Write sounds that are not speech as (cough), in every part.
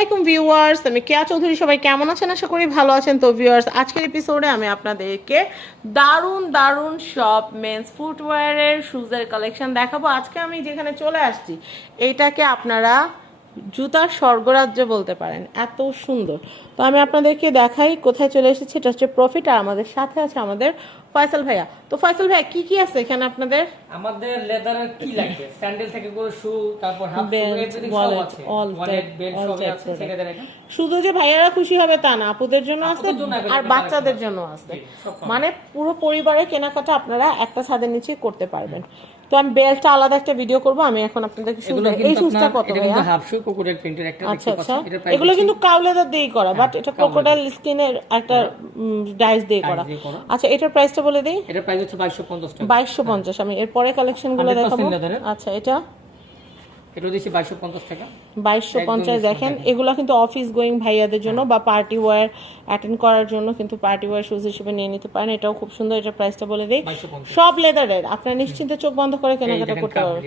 আলাইকুম ভিউয়ার্স, আমি কেয়া চৌধুরী, সবাই কেমন আছেন? আশা করি ভালো আছেন। তো ভিউয়ার্স, আজকের এপিসোডে আমি আপনাদেরকে দারুণ দারুণ সব মেন্স ফুটওয়্যারের শুজের কালেকশন দেখাবো। আজকে আমি যেখানে চলে আসছি এইটাকে আপনারা জুতার স্বর্গরাজ্য বলতে পারেন। এত সুন্দর। তো আমি আপনাদেরকে দেখাই কোথায় চলে এসেছি এটা হচ্ছে প্রফিট আর আমাদের সাথে আছে আমাদের ফয়সাল ভাইয়া তো ফয়সাল ভাইয়া কি কি আছে এখানে আপনাদের? আমাদের লেদারের কি (coughs) লাগবে? স্যান্ডেল থেকে করে শু তারপর হাফ এভরিথিং সব আছে। ওয়ালেট বেল্ট all আছে সেটা দেখেন। শুধু যে ভাইয়ারা খুশি হবে তা না আপুদের জন্য আছে আর বাচ্চাদের জন্য আছে। সব। মানে পুরো পরিবারের কেনাকাটা আপনারা একটা ছাদের নিচে করতে পারবেন। তো আমি বেলটা আলাদা একটা ভিডিও করব আমি এখন আপনাদেরকে এগুলো এই শুজটা আপনার কত এটা কিন্তু হাফ শু কোকোডাইল প্রিন্টের একটা আচ্ছা দেখতে আচ্ছা পাচ্ছেন? এটা প্রাইস এগুলো কিন্তু কাউলেদার দিয়েই করা বাট এটা কাউ ক্রোকোডাইল স্কিনের একটা ডাইস দিয়ে করা। দিয়ে করা। আচ্ছা এটার প্রাইসটা বলে দিই? এটা প্রাইস হচ্ছে 2250 টাকা। বাইশশো পঞ্চাশ। আমি এরপরে কালেকশনগুলো 100% দেখাবো। আচ্ছা এটা? এটা দিচ্ছি 2250 টাকা। বাইশশো পঞ্চাশ দেখেন এগুলো কিন্তু অফিস গোয়িং ভাইয়াদের জন্য বা পার্টি ওয়্যার অ্যাটেন্ড করার জন্য কিন্তু পার্টি ওয়্যার শুজ হিসেবে নিয়ে নিতে পারেন। এটাও খুব সুন্দর এটা প্রাইসটা বলে দেই। সব লেদারের আপনার নিশ্চিন্তে চোখ বন্ধ করে কেনাকাটা করতে পারবেন।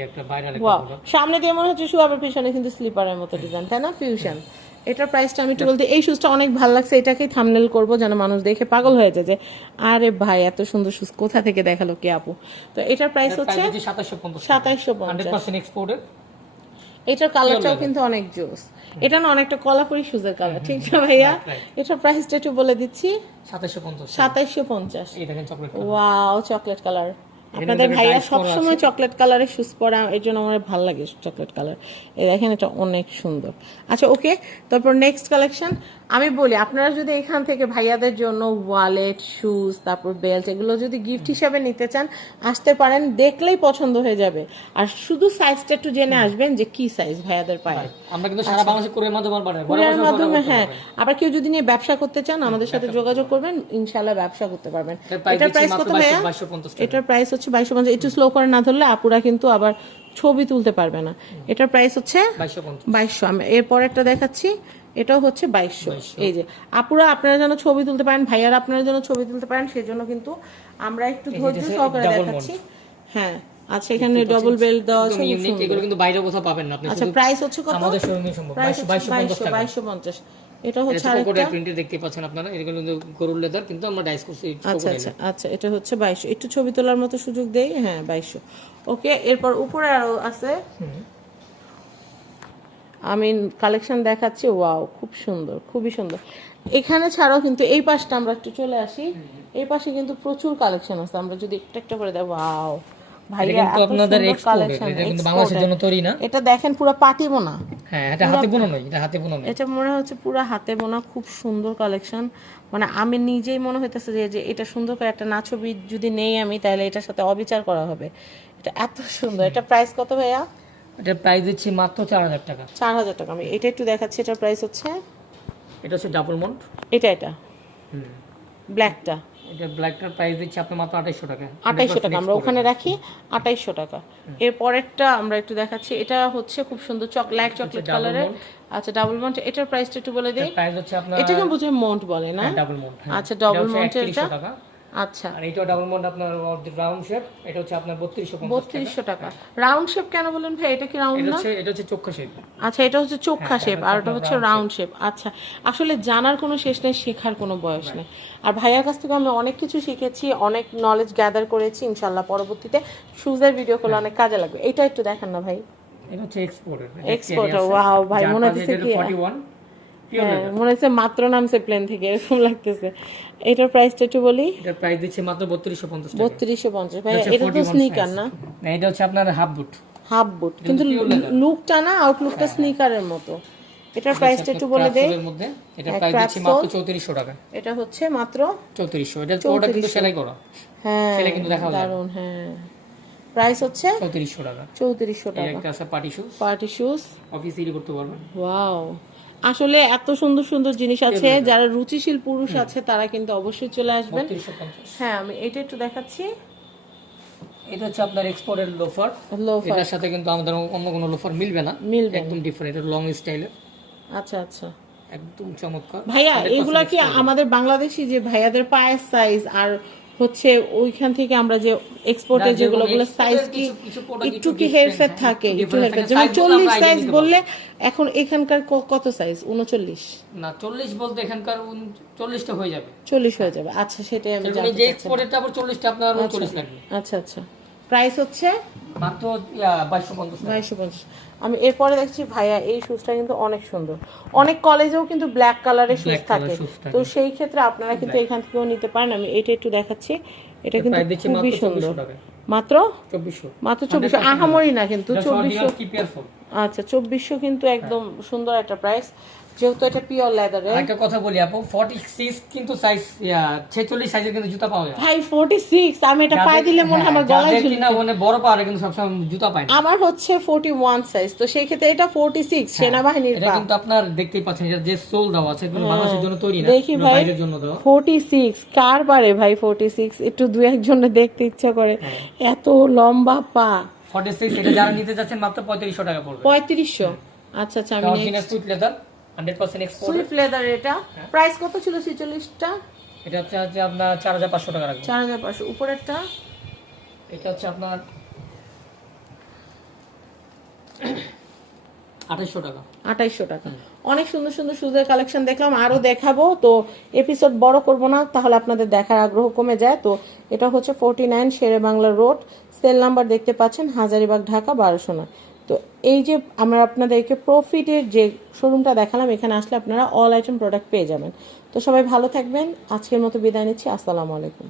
সামনে দিয়ে মনে হচ্ছে শু আবার পিছনে কিন্তু স্লিপারের মতো ডিজাইন তাই না? ফিউশন এটার প্রাইসটা আমি একটু বলতে এই শুজটা অনেক ভালো লাগছে এটাকেই থামনেল করব যেন মানুষ দেখে পাগল হয়ে যায় যে আরে ভাই এত সুন্দর শুজ কোথা থেকে দেখাল কে আপু? তো এটার প্রাইস হচ্ছে হচ্ছে 2750 সাতাইশশো পঞ্চাশ। এক্সপোর্টেড এটার কালারটাও কিন্তু অনেক জোস এটা না অনেকটা কলাপুরি সুজের কালার ঠিক আছে ভাইয়া? এটা এটার প্রাইসটা একটু বলে দিচ্ছি। 2750 সাতাইশশো পঞ্চাশ। এই পঞ্চাশ চকলেট ওয়াও চকলেট কালার আপনাদের ভাইয়া সবসময় চকলেট কালারের শুজ পরা এর জন্য আমার ভালো লাগে চকলেট কালার এই দেখেন এটা অনেক সুন্দর। আচ্ছা ওকে তারপর নেক্সট কালেকশন আমি বলি আপনারা যদি এখান থেকে ভাইয়াদের জন্য ওয়ালেট শুজ তারপর বেল্ট এগুলো যদি গিফট হিসাবে নিতে চান আসতে পারেন দেখলেই পছন্দ হয়ে যাবে। আর শুধু সাইজটা একটু জেনে আসবেন যে কি সাইজ ভাইয়াদের পায়ে। আমরা কিন্তু সারা বাংলাদেশে কোরিয়ার মাধ্যমে বানাই কুরিয়ার মাধ্যমে হ্যাঁ। আবার কেউ যদি নিয়ে ব্যবসা করতে চান আমাদের সাথে যোগাযোগ করবেন ইনশাল্লাহ ব্যবসা করতে পারবেন। এটার প্রাইস কত ভাইয়া? 2250 টাকা। এটার প্রাইস হচ্ছে বাইশশো পঞ্চাশ একটু স্লো করে না ধরলে আপুরা কিন্তু আবার ছবি তুলতে পারবে না। এটার প্রাইস হচ্ছে 2250 বাইশশো। আমি এরপর একটা দেখাচ্ছি এটাও হচ্ছে বাইশশো। এই যে আপুরা আপনারা যেন ছবি তুলতে পারেন ভাইয়ারা আপনারা যেন ছবি তুলতে পারেন সেজন্য কিন্তু আমরা একটু ধৈর্য সহকারে দেখাচ্ছি। হ্যাঁ আচ্ছা এখানে ডবল বেল্ট দেওয়া আছে এগুলো কিন্তু বাইরে কোথাও পাবেন না আপনি। আচ্ছা প্রাইস হচ্ছে কত? আমাদের শোরুমে সম্ভব। 2250 টাকা। বাইশশো পঞ্চাশ। এটা হচ্ছে আরেকটা। দেখতে পাচ্ছেন আপনারা। কিন্তু গরুর লেদার কিন্তু আমরা ডাইস করছি আচ্ছা আচ্ছা আচ্ছা এটা হচ্ছে বাইশশো। একটু ছবি তোলার মতো সুযোগ দেই? হ্যাঁ বাইশশো। ওকে এরপর উপরে আরও আছে। আমি কালেকশন দেখাচ্ছি ওয়াও খুব সুন্দর খুবই সুন্দর। এখানে ছাড়াও কিন্তু এই পাশটা আমরা একটু চলে আসি। এই পাশে কিন্তু প্রচুর কালেকশন আছে। আমরা যদি একটা একটা করে দেয় ওয়াও ভাইয়া কিন্তু আপনাদের এটা কিন্তু বাংলাদেশের জন্য তৈরি না। এটা দেখেন পুরো পাটি বোনা। হ্যাঁ এটা হাতে বোনা নয় এটা হাতে বোনা নয়। এটা মনে হচ্ছে পুরো হাতে বোনা খুব সুন্দর কালেকশন মানে আমি নিজেই মনে হইতেছে যে যে এটা সুন্দর করে একটা না ছবি যদি নেই আমি তাহলে এটার সাথে অবিচার করা হবে। এটা এত সুন্দর। এটা প্রাইস কত ভাইয়া? এটার প্রাইস দিচ্ছি মাত্র 4000 টাকা। চার হাজার টাকা। আমি এটা একটু দেখাচ্ছি এটার প্রাইস হচ্ছে? এটা হচ্ছে ডাবল মন্ট এটা এটা। ব্ল্যাকটা এটা ব্ল্যাকটার প্রাইস দিচ্ছি আপনি মাত্র 2800 টাকা। 2800 টাকা আমরা ওখানে রাখি 2800 টাকা। এর পরেরটা আমরা একটু দেখাচ্ছি এটা হচ্ছে খুব সুন্দর চকলেট চকলেট কালারের আচ্ছা ডাবল মন্ট এটার প্রাইসটা একটু বলে দেই। প্রাইস হচ্ছে আপনার এটাকে বুঝে মন্ট বলে না? ডাবল মন্ট আচ্ছা ডাবল মন্ট এটা টাকা। আচ্ছা। আর এটা ডাবল মন্ট আপনার রাউন্ড শেপ এটা হচ্ছে আপনার 3250 বত্রিশশো টাকা। রাউন্ড শেপ কেন বলেন ভাই? এটা কি রাউন্ড এটা না? হচ্ছে এটা হচ্ছে চক্ষু শেপ আচ্ছা এটা হচ্ছে চোখা শেপ আর ওটা হচ্ছে রাউন্ড শেপ আচ্ছা আসলে জানার কোনো শেষ নেই শেখার কোনো বয়স নেই। আর ভাইয়ার কাছ থেকে আমি অনেক কিছু শিখেছি অনেক নলেজ গ্যাদার করেছি ইনশাল্লাহ পরবর্তীতে শুজের ভিডিও করলে অনেক কাজে লাগবে। এটা একটু দেখেন না ভাই। এটা হচ্ছে এক্সপোর্টের Exporter, wow, ভাই, মনে হচ্ছে কি- 41 পিওর হ্যাঁ মনে হচ্ছে মাত্র নামছে প্লেন থেকে এরকম লাগতেছে। এটার প্রাইসটা একটু বলি? এটার প্রাইস দিচ্ছে মাত্র 3250 টাকা। বত্রিশশো পঞ্চাশ ভাই এটা তো স্নিকার না? না এটা হচ্ছে আপনার হাফ বুট হাফ বুট কিন্তু লুকটা না আউটলুকটা স্নিকারের মতো। এটার প্রাইসটা একটু বলে দেই মধ্যে। এটা প্রাইস দিচ্ছি মাত্র 3400 টাকা। এটা হচ্ছে মাত্র 3400 এটা পুরোটা কিন্তু সেলাই করা। হ্যাঁ সেলাই কিন্তু দেখা যায়। দারুণ হ্যাঁ। প্রাইস হচ্ছে 3400 টাকা। চৌত্রিশশো এই টাকা। একটা আছে party shoes party shoes office করতে পারবেন। ওয়াও আসলে এত সুন্দর সুন্দর জিনিস আছে যারা রুচিশীল পুরুষ আছে তারা কিন্তু অবশ্যই চলে আসবেন। হ্যাঁ আমি এটা একটু দেখাচ্ছি। এটা হচ্ছে আপনার এক্সপোর্টের লোফার লোফার এটার সাথে কিন্তু আমাদের অন্য কোনো লোফার মিলবে না। মিলবে। একদম ডিফারেন্ট এটা লং স্টাইলের আচ্ছা আচ্ছা। একদম চমৎকার। ভাইয়া এগুলা কি আমাদের বাংলাদেশি যে ভাইয়াদের পায়ের সাইজ আর হচ্ছে ওইখান থেকে আমরা যে এক্সপোর্টে যেগুলো গুলো সাইজ কি একটু কি হেরফের থাকে একটু হেরফের যেমন চল্লিশ সাইজ বললে এখন এখানকার কত সাইজ উনচল্লিশ। না চল্লিশ বলতে এখানকার চল্লিশটা হয়ে যাবে। চল্লিশ হয়ে যাবে। আচ্ছা সেটাই আমি জানি যে এক্সপোর্টেরটা আবার চল্লিশটা আপনার উনচল্লিশ লাগবে। আচ্ছা আচ্ছা। প্রাইস হচ্ছে মাত্র আমি এরপরে দেখছি ভাইয়া এই শুজটা কিন্তু অনেক সুন্দর। অনেক কলেজেও কিন্তু ব্ল্যাক কালারের শুজ থাকে। তো সেই ক্ষেত্রে আপনারা কিন্তু এখান থেকেও নিতে পারেন। আমি এটা একটু দেখাচ্ছি। এটা কিন্তু খুবই সুন্দর। মাত্র? মাত্র চব্বিশশো। আহামরি না কিন্তু চব্বিশশো। আচ্ছা চব্বিশশো কিন্তু একদম সুন্দর একটা প্রাইস যেহেতু এটা পিওর লেদারের আরেকটা কথা বলি আপু 46 কিন্তু সাইজ 46 সাইজের কিন্তু জুতা পাওয়া যায়। ভাই ফোর্টি সিক্স আমি এটা পায়ে দিলে মনে হয় আমার হ্যাঁ, গলায় ঝুলে কিনা মানে বড় পাওয়ার কিন্তু সবসময় জুতা পায় না। আমার হচ্ছে ফোর্টি ওয়ান সাইজ তো সেই ক্ষেত্রে এটা ফোর্টি সিক্স সেনাবাহিনীর এটা কিন্তু আপনার দেখতেই পাচ্ছেন এটা যে সোল দেওয়া আছে এগুলো মানুষের জন্য তৈরি না দেখি ভাই বাইরের জন্য ফোর্টি সিক্স কার পারে ভাই ফোর্টি সিক্স একটু দু একজনে দেখতে ইচ্ছা করে। হ্যাঁ। এত লম্বা পা। 46 এটা যারা নিতে যাচ্ছেন মাত্র 3500 টাকা পড়বে। পঁয়ত্রিশশো? আচ্ছা আচ্ছা আমি suede leather 100% export swift leather এটা। হ্যাঁ। প্রাইস কত ছিল ছেচল্লিশটা? এটা হচ্ছে যে আপনার 4500 টাকা রাখবেন চার হাজার পাঁচশো। উপরেরটা? এটা হচ্ছে আপনার 2800 টাকা। আঠাইশশো টাকা। অনেক সুন্দর সুন্দর সুজের কালেকশন দেখলাম আরও দেখাবো। তো এপিসোড বড় করব না তাহলে আপনাদের দেখার আগ্রহ কমে যায়। তো এটা হচ্ছে forty nine Shere Bangla road cell number দেখতে পাচ্ছেন হাজারিবাগ ঢাকা বারোশো নয়। তো এই যে আমরা আপনাদেরকে প্রফিটের যে শোরুমটা দেখালাম, এখানে আসলে আপনারা অল আইটেম প্রোডাক্ট পেয়ে যাবেন। তো সবাই ভালো থাকবেন। আজকের মতো বিদায় নিচ্ছি। আসসালামু আলাইকুম।